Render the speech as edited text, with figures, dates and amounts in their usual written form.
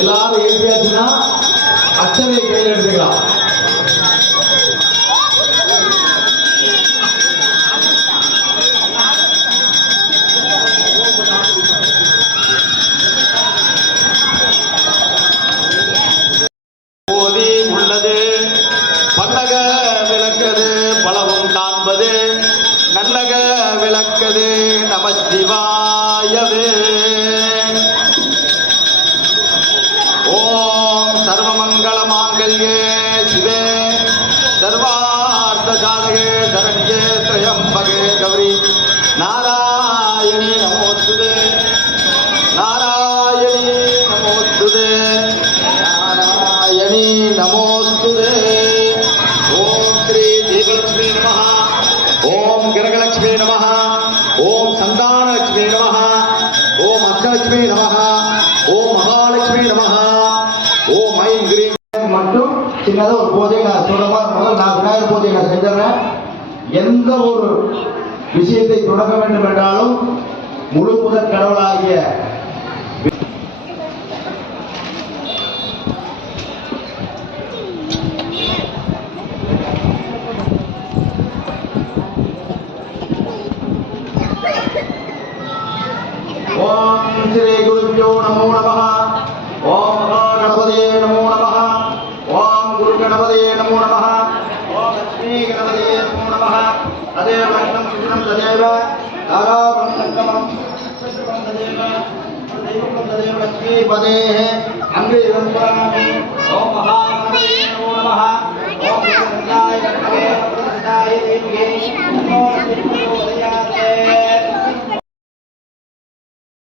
எல்லாரும் எழுதியாச்சுன்னா அச்சனை கையில் எடுத்துக்கலாம். போதி உள்ளது பல்லக விளக்கது பலவும் காண்பது நல்லக விளக்கது நம சிவாயவே. ஓம் சர்வமங்கள மாங்கல்யே சிவே சர்வார்த்த சாதகே சரண்யே த்ரயம்பகே கௌரி நாராயணி நமோஸ்துதே நாராயணி நமோஸ்துதே நாராயணி நமோஸ்துதே. ஓம் ஸ்ரீ தீபலட்சுமி நமः. ஓம் கிரகலட்சுமி நமः. ஓம் சந்தானலட்சுமி நமः. ஓம் அஷ்டலட்சுமி நமः. ஓம் மகாலட்சுமி நமः. ஓம் ஐம் கிரீம். மட்டும் சின்னதாக ஒரு பூஜை நான் சொல்றமா முதல் நான் விநாயகர் பூஜை நான் செஞ்சிடறேன். எந்த ஒரு விஷயத்தை தொடங்க வேண்டும் என்றாலும் முழு முதற் கடவுளாகிய ஓம் ஸ்ரீ குருப்யோ நமோ நமः. ஓம் மகாகணபதியே நமோ நமः. ஓம் குரு கணபதியே நமோ நமः. ஓம் லட்சுமி கணபதியே நமோ நமः. ததேவ லக்னம் சுஜனம் ததேவ தாராபம் சங்கமம் ததேவ தெய்வம் ததேவ லட்சுமி பதேஹ அங்கே வந்தராமி. ஓம் மகாகணபதியே நமோ நமः. ஓம் கணபதியே